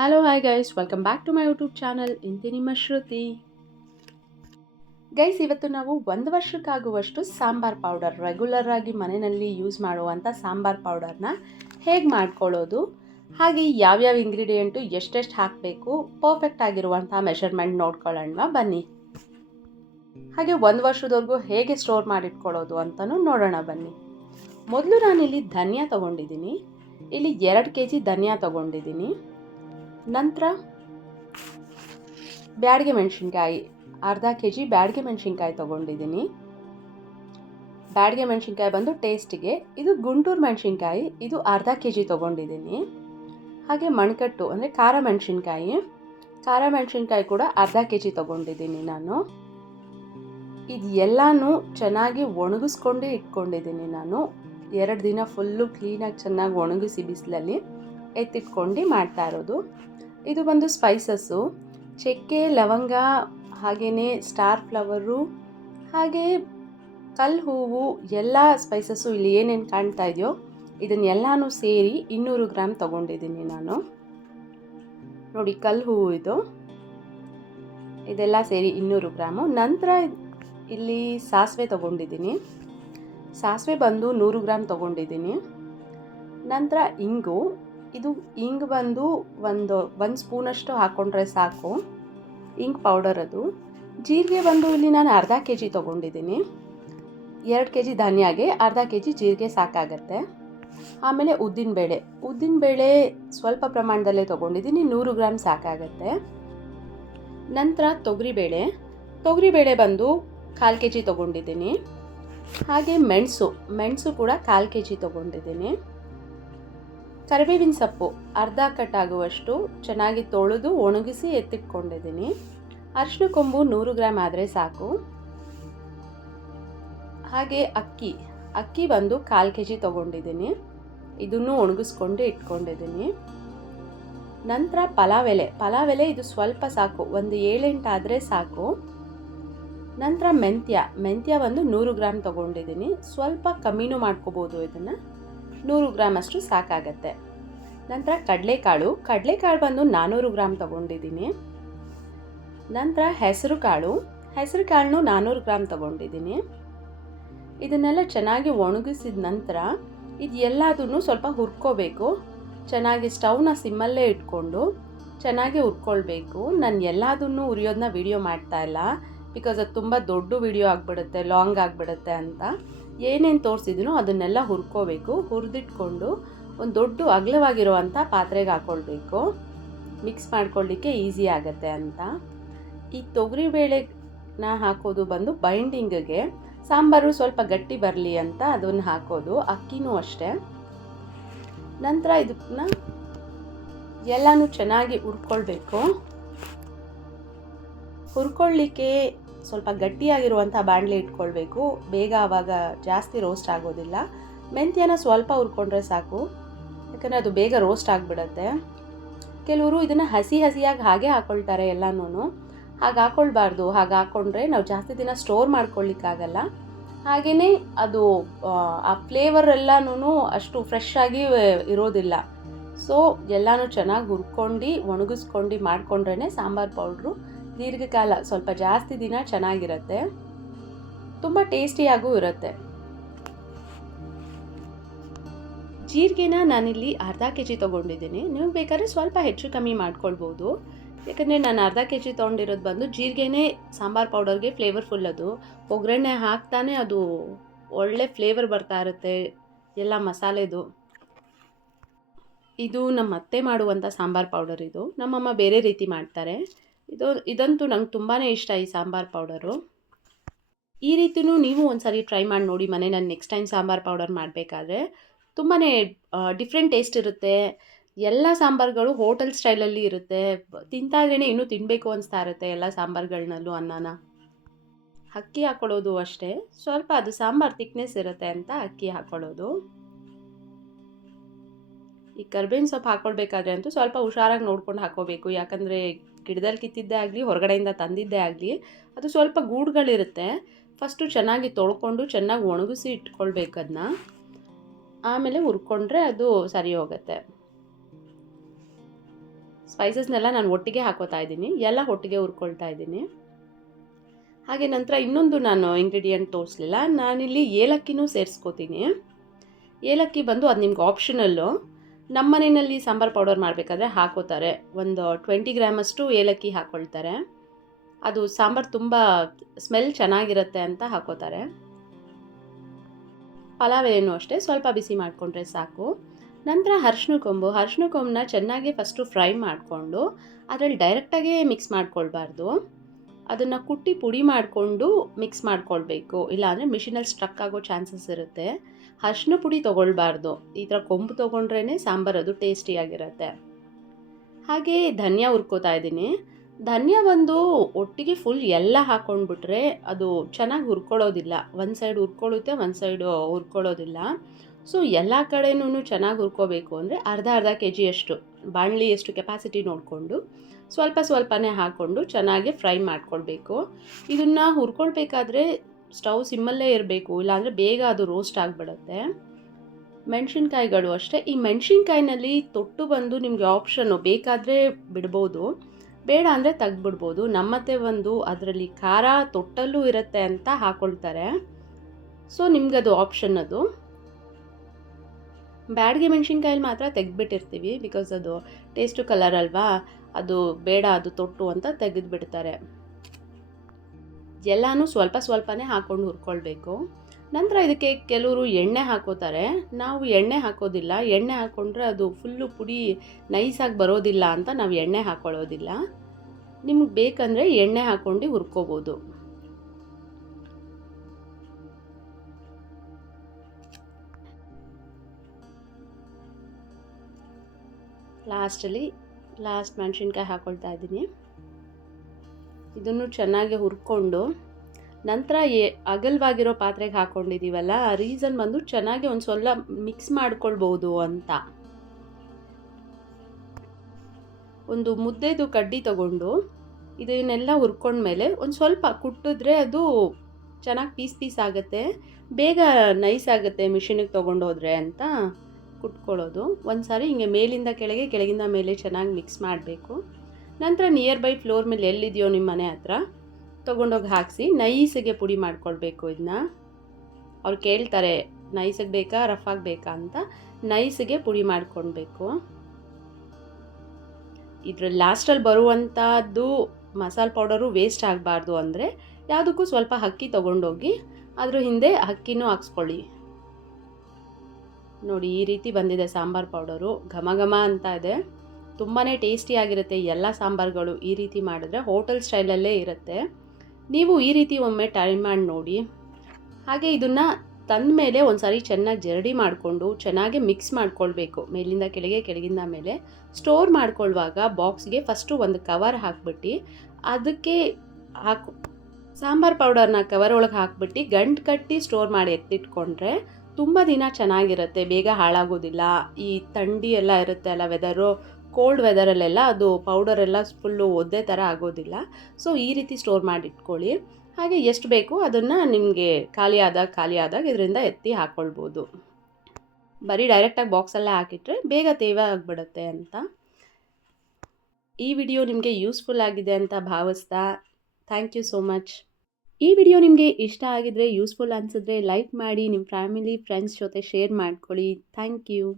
Hello hi guys, welcome back to my YouTube channel. ಇಂತಿ ನಿಮ್ಮ ಶ್ರುತಿ. Guys, ಇವತ್ತು ನಾವು 1 ವರ್ಷಕ್ಕಾಗುವಷ್ಟು ಸಾಂಬಾರ್ ಪೌಡರ್, ರೆಗ್ಯುಲರ್ ಆಗಿ ಮನೆಯಲ್ಲಿ ಯೂಸ್ ಮಾಡುವಂಥ ಸಾಂಬಾರ್ ಪೌಡರ್ನ ಹೇಗೆ ಮಾಡ್ಕೊಳ್ಳೋದು, ಹಾಗೆ ಯಾವ್ಯಾವ ಇಂಗ್ರೀಡಿಯೆಂಟು ಎಷ್ಟೆಷ್ಟು ಹಾಕಬೇಕು, ಪರ್ಫೆಕ್ಟ್ ಆಗಿರುವಂಥ ಮೆಷರ್ಮೆಂಟ್ ನೋಡ್ಕೊಳ್ಳೋಣ ಬನ್ನಿ. ಹಾಗೆ 1 ವರ್ಷದವರೆಗೂ ಹೇಗೆ ಸ್ಟೋರ್ ಮಾಡಿಟ್ಕೊಳ್ಳೋದು ಅಂತಲೂ ನೋಡೋಣ ಬನ್ನಿ. ಮೊದಲು ನಾನಿಲ್ಲಿ ಧನಿಯಾ ತೊಗೊಂಡಿದ್ದೀನಿ. ಇಲ್ಲಿ 2 kg ಧನಿಯಾ ತೊಗೊಂಡಿದ್ದೀನಿ. ನಂತರ ಬ್ಯಾಡಗೆ ಮೆಣಸಿನ್ಕಾಯಿ, ಅರ್ಧ kg ಬ್ಯಾಡಗೆ ಮೆಣಸಿನ್ಕಾಯಿ ತೊಗೊಂಡಿದ್ದೀನಿ. ಬ್ಯಾಡಗೆ ಮೆಣಸಿನ್ಕಾಯಿ ಬಂದು ಟೇಸ್ಟಿಗೆ. ಇದು ಗುಂಟೂರು ಮೆಣಸಿನ್ಕಾಯಿ, ಇದು ಅರ್ಧ kg ತೊಗೊಂಡಿದ್ದೀನಿ. ಹಾಗೆ ಮಣ್ಕಟ್ಟು ಅಂದರೆ ಖಾರ ಮೆಣಸಿನ್ಕಾಯಿ ಕೂಡ ಅರ್ಧ kg ತೊಗೊಂಡಿದ್ದೀನಿ ನಾನು. ಇದು ಎಲ್ಲನೂ ಚೆನ್ನಾಗಿ ಒಣಗಿಸ್ಕೊಂಡು ಇಟ್ಕೊಂಡಿದ್ದೀನಿ ನಾನು. 2 ದಿನ ಫುಲ್ಲು ಕ್ಲೀನಾಗಿ ಚೆನ್ನಾಗಿ ಒಣಗಿಸಿ ಬಿಸಿಲಲ್ಲಿ ಎತ್ತಿಟ್ಕೊಂಡು ಮಾಡ್ತಾ ಇರೋದು. ಇದು ಬಂದು ಸ್ಪೈಸಸ್ಸು, ಚಕ್ಕೆ, ಲವಂಗ, ಹಾಗೆಯೇ ಸ್ಟಾರ್ ಫ್ಲವರು, ಹಾಗೆ ಕಲ್ಲು ಹೂವು, ಎಲ್ಲ ಸ್ಪೈಸಸ್ಸು ಇಲ್ಲಿ ಏನೇನು ಕಾಣ್ತಾ ಇದೆಯೋ ಇದನ್ನೆಲ್ಲನೂ ಸೇರಿ 200 ಗ್ರಾಮ್ ತೊಗೊಂಡಿದ್ದೀನಿ ನಾನು. ನೋಡಿ, ಕಲ್ಲು ಹೂವು ಇದೆಲ್ಲ ಸೇರಿ 200 ಗ್ರಾಮು. ನಂತರ ಇಲ್ಲಿ ಸಾಸಿವೆ ತೊಗೊಂಡಿದ್ದೀನಿ. ಸಾಸಿವೆ ಬಂದು 100 ಗ್ರಾಮ್ ತೊಗೊಂಡಿದ್ದೀನಿ. ನಂತರ ಇಂಗು, ಇಂಗು ಬಂದು ಒಂದು ಸ್ಪೂನಷ್ಟು ಹಾಕ್ಕೊಂಡ್ರೆ ಸಾಕು, ಇಂಗು ಪೌಡರ್ ಅದು. ಜೀರಿಗೆ ಬಂದು ಇಲ್ಲಿ ನಾನು ಅರ್ಧ kg ತೊಗೊಂಡಿದ್ದೀನಿ. 2 kg ಧನಿಯಾಗೆ ಅರ್ಧ kg ಜೀರಿಗೆ ಸಾಕಾಗತ್ತೆ. ಆಮೇಲೆ ಉದ್ದಿನಬೇಳೆ ಸ್ವಲ್ಪ ಪ್ರಮಾಣದಲ್ಲೇ ತೊಗೊಂಡಿದ್ದೀನಿ, 100 ಗ್ರಾಮ್ ಸಾಕಾಗತ್ತೆ. ನಂತರ ತೊಗರಿಬೇಳೆ ಬಂದು 1/4 kg ತೊಗೊಂಡಿದ್ದೀನಿ. ಹಾಗೆ ಮೆಣಸು ಕೂಡ 1/4 kg ತೊಗೊಂಡಿದ್ದೀನಿ. ಕರಿಬೇವಿನ ಸೊಪ್ಪು ಅರ್ಧ ಕಟ್ಟಾಗುವಷ್ಟು ಚೆನ್ನಾಗಿ ತೊಳೆದು ಒಣಗಿಸಿ ಎತ್ತಿಟ್ಕೊಂಡಿದ್ದೀನಿ. ಅರಿಶಿನ ಕೊಂಬು 100 ಗ್ರಾಮ್ ಆದರೆ ಸಾಕು. ಹಾಗೆ ಅಕ್ಕಿ ಬಂದು 1/4 kg ತೊಗೊಂಡಿದ್ದೀನಿ. ಇದನ್ನು ಒಣಗಿಸ್ಕೊಂಡು ಇಟ್ಕೊಂಡಿದ್ದೀನಿ. ನಂತರ ಪಲಾವ್ ಎಲೆ ಇದು ಸ್ವಲ್ಪ ಸಾಕು, ಒಂದು 7-8 ಆದರೆ ಸಾಕು. ನಂತರ ಮೆಂತ್ಯ ಒಂದು 100 ಗ್ರಾಮ್ ತೊಗೊಂಡಿದ್ದೀನಿ. ಸ್ವಲ್ಪ ಕಮ್ಮಿನೂ ಮಾಡ್ಕೋಬೋದು, ಇದನ್ನು 100 ಗ್ರಾಮ್ ಅಷ್ಟು ಸಾಕಾಗತ್ತೆ. ನಂತರ ಕಡಲೆಕಾಳು ಬಂದು 400 ಗ್ರಾಮ್ ತೊಗೊಂಡಿದ್ದೀನಿ. ನಂತರ ಹೆಸರು ಕಾಳನ್ನು 400 ಗ್ರಾಮ್ ತೊಗೊಂಡಿದ್ದೀನಿ. ಇದನ್ನೆಲ್ಲ ಚೆನ್ನಾಗಿ ಒಣಗಿಸಿದ ನಂತರ ಇದೆಲ್ಲದನ್ನು ಸ್ವಲ್ಪ ಹುರ್ಕೋಬೇಕು. ಚೆನ್ನಾಗಿ ಸ್ಟವ್ನ ಸಿಮ್ಮಲ್ಲೇ ಇಟ್ಕೊಂಡು ಚೆನ್ನಾಗಿ ಹುರ್ಕೊಳ್ಬೇಕು. ನಾನು ಎಲ್ಲದನ್ನು ಹುರಿಯೋದನ್ನ ವಿಡಿಯೋ ಮಾಡ್ತಾ ಇಲ್ಲ, ಬಿಕಾಸ್ ಅದು ತುಂಬ ದೊಡ್ಡ ವಿಡಿಯೋ ಆಗಿಬಿಡುತ್ತೆ, ಲಾಂಗ್ ಆಗಿಬಿಡುತ್ತೆ ಅಂತ. ಏನೇನು ತೋರಿಸಿದ್ನೋ ಅದನ್ನೆಲ್ಲ ಹುರ್ಕೋಬೇಕು. ಹುರಿದಿಟ್ಕೊಂಡು ಒಂದು ದೊಡ್ಡ ಅಗಲವಾಗಿರುವಂಥ ಪಾತ್ರೆಗೆ ಹಾಕ್ಕೊಳ್ಬೇಕು, ಮಿಕ್ಸ್ ಮಾಡ್ಕೊಳ್ಳಿಕ್ಕೆ ಈಸಿ ಆಗುತ್ತೆ ಅಂತ. ಈ ತೊಗರಿಬೇಳೆನ ಹಾಕೋದು ಬಂದು ಬೈಂಡಿಂಗಿಗೆ, ಸಾಂಬಾರು ಸ್ವಲ್ಪ ಗಟ್ಟಿ ಬರಲಿ ಅಂತ ಅದನ್ನು ಹಾಕೋದು. ಅಕ್ಕಿನೂ ಅಷ್ಟೇ. ನಂತರ ಇದನ್ನ ಎಲ್ಲನೂ ಚೆನ್ನಾಗಿ ಹುರ್ಕೊಳ್ಬೇಕು. ಹುರ್ಕೊಳ್ಳಿಕ್ಕೆ ಸ್ವಲ್ಪ ಗಟ್ಟಿಯಾಗಿರುವಂಥ ಬಾಣಲೆ ಇಟ್ಕೊಳ್ಬೇಕು, ಬೇಗ ಆವಾಗ ಜಾಸ್ತಿ ರೋಸ್ಟ್ ಆಗೋದಿಲ್ಲ. ಮೆಂತ್ಯನ ಸ್ವಲ್ಪ ಹುರ್ಕೊಂಡ್ರೆ ಸಾಕು, ಯಾಕಂದರೆ ಅದು ಬೇಗ ರೋಸ್ಟ್ ಆಗಿಬಿಡತ್ತೆ. ಕೆಲವರು ಇದನ್ನು ಹಸಿಯಾಗಿ ಹಾಗೆ ಹಾಕ್ಕೊಳ್ತಾರೆ ಎಲ್ಲನೂ. ಹಾಗೆ ಹಾಕ್ಕೊಳ್ಬಾರ್ದು. ಹಾಗೆ ಹಾಕ್ಕೊಂಡ್ರೆ ನಾವು ಜಾಸ್ತಿ ದಿನ ಸ್ಟೋರ್ ಮಾಡ್ಕೊಳ್ಳಿಕ್ಕಾಗಲ್ಲ. ಹಾಗೆಯೇ ಅದು ಆ ಫ್ಲೇವರ್ ಎಲ್ಲನೂ ಅಷ್ಟು ಫ್ರೆಶ್ ಆಗಿ ಇರೋದಿಲ್ಲ. ಸೊ ಎಲ್ಲನೂ ಚೆನ್ನಾಗಿ ಹುರ್ಕೊಂಡು ಒಣಗಿಸ್ಕೊಂಡು ಮಾಡಿಕೊಂಡ್ರೇ ಸಾಂಬಾರು ಪೌಡ್ರು ದೀರ್ಘಕಾಲ ಸ್ವಲ್ಪ ಜಾಸ್ತಿ ದಿನ ಚೆನ್ನಾಗಿರುತ್ತೆ, ತುಂಬ ಟೇಸ್ಟಿಯಾಗೂ ಇರುತ್ತೆ. ಜೀರಿಗೆನ ನಾನಿಲ್ಲಿ ಅರ್ಧ kg ತೊಗೊಂಡಿದ್ದೀನಿ. ನೀವು ಬೇಕಾದ್ರೆ ಸ್ವಲ್ಪ ಹೆಚ್ಚು ಕಮ್ಮಿ ಮಾಡ್ಕೊಳ್ಬೋದು, ಯಾಕಂದರೆ ನಾನು ಅರ್ಧ kg ತೊಗೊಂಡಿರೋದು ಬಂದು ಜೀರಿಗೆನೇ ಸಾಂಬಾರು ಪೌಡರ್ಗೆ ಫ್ಲೇವರ್ಫುಲ್. ಅದು ಒಗ್ಗರಣೆ ಹಾಕ್ತಾನೆ ಅದು ಒಳ್ಳೆ ಫ್ಲೇವರ್ ಬರ್ತಾ ಇರುತ್ತೆ ಎಲ್ಲ ಮಸಾಲೆದು. ಇದು ನಮ್ಮ ಅತ್ತೆ ಮಾಡುವಂಥ ಸಾಂಬಾರು ಪೌಡರ್. ಇದು ನಮ್ಮಮ್ಮ ಬೇರೆ ರೀತಿ ಮಾಡ್ತಾರೆ. ಇದಂತೂ ನಂಗೆ ತುಂಬಾ ಇಷ್ಟ, ಈ ಸಾಂಬಾರು ಪೌಡರು. ಈ ರೀತಿಯೂ ನೀವು ಒಂದ್ಸರಿ ಟ್ರೈ ಮಾಡಿ ನೋಡಿ ಮನೆಯಲ್ಲಿ. ನೆಕ್ಸ್ಟ್ ಟೈಮ್ ಸಾಂಬಾರು ಪೌಡರ್ ಮಾಡಬೇಕಾದ್ರೆ ತುಂಬಾ ಡಿಫ್ರೆಂಟ್ ಟೇಸ್ಟ್ ಇರುತ್ತೆ. ಎಲ್ಲ ಸಾಂಬಾರುಗಳು ಹೋಟೆಲ್ ಸ್ಟೈಲಲ್ಲಿ ಇರುತ್ತೆ. ತಿಂತಾ ಇದ್ರೇ ಇನ್ನೂ ತಿನ್ನಬೇಕು ಅನಿಸ್ತಾ ಇರುತ್ತೆ ಎಲ್ಲ ಸಾಂಬಾರುಗಳನ್ನಲ್ಲೂ. ಅನ್ನನ ಅಕ್ಕಿ ಹಾಕ್ಕೊಳ್ಳೋದು ಅಷ್ಟೇ, ಸ್ವಲ್ಪ ಅದು ಸಾಂಬಾರು ಥಿಕ್ನೆಸ್ ಇರುತ್ತೆ ಅಂತ ಅಕ್ಕಿ ಹಾಕ್ಕೊಳ್ಳೋದು. ಈ ಕರ್ಬೇವಿನ ಸೊಪ್ಪು ಹಾಕ್ಕೊಳ್ಬೇಕಾದ್ರೆ ಅಂತೂ ಸ್ವಲ್ಪ ಹುಷಾರಾಗಿ ನೋಡ್ಕೊಂಡು ಹಾಕ್ಕೋಬೇಕು, ಯಾಕಂದರೆ ಗಿಡದಲ್ಲಿ ಕಿತ್ತಿದ್ದೇ ಆಗಲಿ ಹೊರಗಡೆಯಿಂದ ತಂದಿದ್ದೇ ಆಗಲಿ ಅದು ಸ್ವಲ್ಪ ಗೂಡುಗಳಿರುತ್ತೆ. ಫಸ್ಟು ಚೆನ್ನಾಗಿ ತೊಳ್ಕೊಂಡು ಚೆನ್ನಾಗಿ ಒಣಗಿಸಿ ಇಟ್ಕೊಳ್ಬೇಕು ಅದನ್ನ, ಆಮೇಲೆ ಹುರ್ಕೊಂಡ್ರೆ ಅದು ಸರಿ ಹೋಗುತ್ತೆ. ಸ್ಪೈಸಸ್ನೆಲ್ಲ ನಾನು ಒಟ್ಟಿಗೆ ಹಾಕೋತಾ ಇದ್ದೀನಿ, ಎಲ್ಲ ಒಟ್ಟಿಗೆ ಹುರ್ಕೊಳ್ತಾ ಇದ್ದೀನಿ. ಹಾಗೆ ನಂತರ ಇನ್ನೊಂದು ನಾನು ಇಂಗ್ರೀಡಿಯೆಂಟ್ ತೋರಿಸಲಿಲ್ಲ, ನಾನಿಲ್ಲಿ ಏಲಕ್ಕಿನೂ ಸೇರಿಸ್ಕೋತೀನಿ. ಏಲಕ್ಕಿ ಬಂದು ಅದು ನಿಮ್ಗೆ ಆಪ್ಷನಲ್ಲು. ನಮ್ಮ ಮನೆಯಲ್ಲಿ ಸಾಂಬಾರು ಪೌಡರ್ ಮಾಡಬೇಕಾದ್ರೆ ಹಾಕೋತಾರೆ, ಒಂದು 20 ಗ್ರಾಮಷ್ಟು ಏಲಕ್ಕಿ ಹಾಕ್ಕೊಳ್ತಾರೆ. ಅದು ಸಾಂಬಾರು ತುಂಬ ಸ್ಮೆಲ್ ಚೆನ್ನಾಗಿರುತ್ತೆ ಅಂತ ಹಾಕೋತಾರೆ. ಪಲಾವ್ ಎಲೆನೂ ಅಷ್ಟೇ ಸ್ವಲ್ಪ ಬಿಸಿ ಮಾಡಿಕೊಂಡ್ರೆ ಸಾಕು. ನಂತರ ಅರಿಶಿನ ಕೊಂಬನ್ನ ಚೆನ್ನಾಗಿ ಫಸ್ಟು ಫ್ರೈ ಮಾಡಿಕೊಂಡು ಅದರಲ್ಲಿ ಡೈರೆಕ್ಟಾಗೇ ಮಿಕ್ಸ್ ಮಾಡ್ಕೊಳ್ಬಾರ್ದು. ಅದನ್ನು ಕುಟ್ಟಿ ಪುಡಿ ಮಾಡಿಕೊಂಡು ಮಿಕ್ಸ್ ಮಾಡ್ಕೊಳ್ಬೇಕು, ಇಲ್ಲಾಂದರೆ ಮಿಷಿನಲ್ಲಿ ಸ್ಟ್ರಕ್ ಆಗೋ ಚಾನ್ಸಸ್ ಇರುತ್ತೆ. ಅರಿಶಿನ ಪುಡಿ ತೊಗೊಳ್ಬಾರ್ದು, ಈ ಥರ ಕೊಂಬು ತೊಗೊಂಡ್ರೇ ಸಾಂಬಾರು ಅದು ಟೇಸ್ಟಿಯಾಗಿರುತ್ತೆ. ಹಾಗೆ ಧನಿಯಾ ಹುರ್ಕೋತಾ ಇದ್ದೀನಿ. ಧನಿಯಾ ಬಂದು ಒಟ್ಟಿಗೆ ಫುಲ್ ಎಲ್ಲ ಹಾಕ್ಕೊಂಡ್ಬಿಟ್ರೆ ಅದು ಚೆನ್ನಾಗಿ ಹುರ್ಕೊಳ್ಳೋದಿಲ್ಲ, ಒಂದು ಸೈಡ್ ಹುರ್ಕೊಳ್ಳುತ್ತೆ, ಒಂದು ಸೈಡು ಹುರ್ಕೊಳ್ಳೋದಿಲ್ಲ. ಸೊ ಎಲ್ಲ ಕಡೆನೂ ಚೆನ್ನಾಗಿ ಹುರ್ಕೋಬೇಕು ಅಂದರೆ ಅರ್ಧ ಕೆ ಜಿಯಷ್ಟು ಬಾಣಲಿ ಎಷ್ಟು ಕೆಪಾಸಿಟಿ ನೋಡಿಕೊಂಡು ಸ್ವಲ್ಪನೇ ಹಾಕ್ಕೊಂಡು ಚೆನ್ನಾಗಿ ಫ್ರೈ ಮಾಡ್ಕೊಳ್ಬೇಕು. ಇದನ್ನು ಹುರ್ಕೊಳ್ಬೇಕಾದ್ರೆ ಸ್ಟವ್ ಸಿಮ್ಮಲ್ಲೇ ಇರಬೇಕು, ಇಲ್ಲಾಂದರೆ ಬೇಗ ಅದು ರೋಸ್ಟ್ ಆಗಿಬಿಡುತ್ತೆ. ಮೆಣಸಿನ್ಕಾಯಿಗಳು ಅಷ್ಟೇ. ಈ ಮೆಣಸಿನ್ಕಾಯಿನಲ್ಲಿ ತೊಟ್ಟು ಬಂದು ನಿಮಗೆ ಆಪ್ಷನ್ನು, ಬೇಕಾದರೆ ಬಿಡ್ಬೋದು, ಬೇಡ ಅಂದರೆ ತೆಗ್ದುಬಿಡ್ಬೋದು. ನಮ್ಮತ್ತೆ ಒಂದು ಅದರಲ್ಲಿ ಖಾರ ತೊಟ್ಟಲ್ಲೂ ಇರುತ್ತೆ ಅಂತ ಹಾಕ್ಕೊಳ್ತಾರೆ. So ನಿಮ್ಗದು option. ಅದು ಬ್ಯಾಡಿಗೆ ಮೆಣಸಿನ್ಕಾಯಲ್ಲಿ ಮಾತ್ರ ತೆಗೆದುಬಿಟ್ಟಿರ್ತೀವಿ, ಬಿಕಾಸ್ ಅದು ಟೇಸ್ಟು ಕಲರ್ ಅಲ್ವಾ, ಅದು ಬೇಡ ಅದು ತೊಟ್ಟು ಅಂತ ತೆಗೆದುಬಿಡ್ತಾರೆ. ಎಲ್ಲನೂ ಸ್ವಲ್ಪನೇ ಹಾಕ್ಕೊಂಡು ಹುರ್ಕೊಳ್ಬೇಕು. ನಂತರ ಇದಕ್ಕೆ ಕೆಲವರು ಎಣ್ಣೆ ಹಾಕೋತಾರೆ, ನಾವು ಎಣ್ಣೆ ಹಾಕೋದಿಲ್ಲ. ಎಣ್ಣೆ ಹಾಕ್ಕೊಂಡ್ರೆ ಅದು ಫುಲ್ಲು ಪುಡಿ ನೈಸಾಗಿ ಬರೋದಿಲ್ಲ ಅಂತ ನಾವು ಎಣ್ಣೆ ಹಾಕ್ಕೊಳ್ಳೋದಿಲ್ಲ. ನಿಮ್ಗೆ ಬೇಕಂದರೆ ಎಣ್ಣೆ ಹಾಕ್ಕೊಂಡು ಹುರ್ಕೋಬೋದು. ಲಾಸ್ಟ್ ಮೆಣಸಿನ್ಕಾಯಿ ಹಾಕ್ಕೊಳ್ತಾ ಇದ್ದೀನಿ. ಇದನ್ನು ಚೆನ್ನಾಗಿ ಹುರ್ಕೊಂಡು ನಂತರ ಅಗಲವಾಗಿರೋ ಪಾತ್ರೆಗೆ ಹಾಕ್ಕೊಂಡಿದ್ದೀವಲ್ಲ, ರೀಸನ್ ಬಂದು ಚೆನ್ನಾಗಿ ಒಂದು ಸ್ವಲ್ಪ ಮಿಕ್ಸ್ ಮಾಡ್ಕೊಳ್ಬೋದು ಅಂತ. ಒಂದು ಮುದ್ದೆದು ಕಡ್ಡಿ ತಗೊಂಡು ಇದನ್ನೆಲ್ಲ ಹುರ್ಕೊಂಡ್ಮೇಲೆ ಒಂದು ಸ್ವಲ್ಪ ಕುಟ್ಟಿದ್ರೆ ಅದು ಚೆನ್ನಾಗಿ ಪೀಸ್ ಆಗುತ್ತೆ, ಬೇಗ ನೈಸ್ ಆಗುತ್ತೆ ಮಿಷಿನಿಗೆ ತೊಗೊಂಡೋದ್ರೆ ಅಂತ ಕುಟ್ಕೊಳ್ಳೋದು. ಒಂದು ಸಾರಿ ಹಿಂಗೆ ಮೇಲಿಂದ ಕೆಳಗೆ, ಕೆಳಗಿಂದ ಮೇಲೆ ಚೆನ್ನಾಗಿ ಮಿಕ್ಸ್ ಮಾಡಬೇಕು. ನಂತರ ನಿಯರ್ ಬೈ ಫ್ಲೋರ್ ಮೇಲೆ ಎಲ್ಲಿದೆಯೋ ನಿಮ್ಮ ಮನೆ ಹತ್ರ ತೊಗೊಂಡೋಗಿ ಹಾಕಿಸಿ ನೈಸಿಗೆ ಪುಡಿ ಮಾಡ್ಕೊಳ್ಬೇಕು. ಇದನ್ನ ಅವ್ರು ಕೇಳ್ತಾರೆ ನೈಸಿಗೆ ಬೇಕಾ ರಫ್ ಆಗಬೇಕಾ ಅಂತ, ನೈಸಿಗೆ ಪುಡಿ ಮಾಡ್ಕೊಳ್ಬೇಕು. ಇದ್ರಲ್ಲಿ ಲಾಸ್ಟಲ್ಲಿ ಬರುವಂಥದ್ದು ಮಸಾಲೆ ಪೌಡರು ವೇಸ್ಟ್ ಆಗಬಾರ್ದು ಅಂದರೆ ಯಾವುದಕ್ಕೂ ಸ್ವಲ್ಪ ಅಕ್ಕಿ ತೊಗೊಂಡೋಗಿ ಅದ್ರ ಹಿಂದೆ ಅಕ್ಕಿನೂ ಹಾಕ್ಸ್ಕೊಳ್ಳಿ. ನೋಡಿ ಈ ರೀತಿ ಬಂದಿದೆ ಸಾಂಬಾರು ಪೌಡರು, ಘಮ ಅಂತ ಇದೆ, ತುಂಬಾ ಟೇಸ್ಟಿಯಾಗಿರುತ್ತೆ. ಎಲ್ಲ ಸಾಂಬಾರುಗಳು ಈ ರೀತಿ ಮಾಡಿದ್ರೆ ಹೋಟೆಲ್ ಸ್ಟೈಲಲ್ಲೇ ಇರುತ್ತೆ. ನೀವು ಈ ರೀತಿ ಒಮ್ಮೆ ಟ್ರೈ ಮಾಡಿ ನೋಡಿ. ಹಾಗೆ ಇದನ್ನು ತಂದ ಮೇಲೆ ಒಂದು ಸಾರಿ ಚೆನ್ನಾಗಿ ಜರಡಿ ಮಾಡಿಕೊಂಡು ಚೆನ್ನಾಗಿ ಮಿಕ್ಸ್ ಮಾಡ್ಕೊಳ್ಬೇಕು, ಮೇಲಿಂದ ಕೆಳಗೆ, ಕೆಳಗಿಂದ ಮೇಲೆ. ಸ್ಟೋರ್ ಮಾಡ್ಕೊಳ್ಳುವಾಗ ಬಾಕ್ಸ್ಗೆ ಫಸ್ಟು ಒಂದು ಕವರ್ ಹಾಕ್ಬಿಟ್ಟು ಅದಕ್ಕೆ ಸಾಂಬಾರು ಪೌಡರ್ನ ಕವರ್ ಒಳಗೆ ಹಾಕ್ಬಿಟ್ಟು ಗಂಟು ಕಟ್ಟಿ ಸ್ಟೋರ್ ಮಾಡಿ ಎತ್ತಿಟ್ಕೊಂಡ್ರೆ ತುಂಬ ದಿನ ಚೆನ್ನಾಗಿರುತ್ತೆ, ಬೇಗ ಹಾಳಾಗೋದಿಲ್ಲ. ಈ ಥಂಡಿ ಎಲ್ಲ ಇರುತ್ತೆ ಅಲ್ಲ ವೆದರು, ಕೋಲ್ಡ್ ವೆದರಲ್ಲೆಲ್ಲ ಅದು ಪೌಡರೆಲ್ಲ ಫುಲ್ಲು ಒದ್ದೆ ಥರ ಆಗೋದಿಲ್ಲ. ಸೊ ಈ ರೀತಿ ಸ್ಟೋರ್ ಮಾಡಿ ಇಟ್ಕೊಳ್ಳಿ. ಹಾಗೆ ಎಷ್ಟು ಬೇಕು ಅದನ್ನು ನಿಮಗೆ ಖಾಲಿ ಆದಾಗ ಇದರಿಂದ ಎತ್ತಿ ಹಾಕ್ಕೊಳ್ಬೋದು. ಬರೀ ಡೈರೆಕ್ಟಾಗಿ ಬಾಕ್ಸಲ್ಲೇ ಹಾಕಿಟ್ರೆ ಬೇಗ ತೇವ ಆಗಿಬಿಡುತ್ತೆ ಅಂತ. ಈ ವಿಡಿಯೋ ನಿಮಗೆ ಯೂಸ್ಫುಲ್ ಆಗಿದೆ ಅಂತ ಭಾವಿಸ್ತಾ ಥ್ಯಾಂಕ್ ಯು ಸೋ ಮಚ್. ಈ ವಿಡಿಯೋ ನಿಮಗೆ ಇಷ್ಟ ಆಗಿದ್ರೆ, ಯೂಸ್ಫುಲ್ ಅನಿಸಿದ್ರೆ ಲೈಕ್ ಮಾಡಿ, ನಿಮ್ಮ ಫ್ಯಾಮಿಲಿ ಫ್ರೆಂಡ್ಸ್ ಜೊತೆ ಶೇರ್ ಮಾಡ್ಕೊಳ್ಳಿ. Thank you.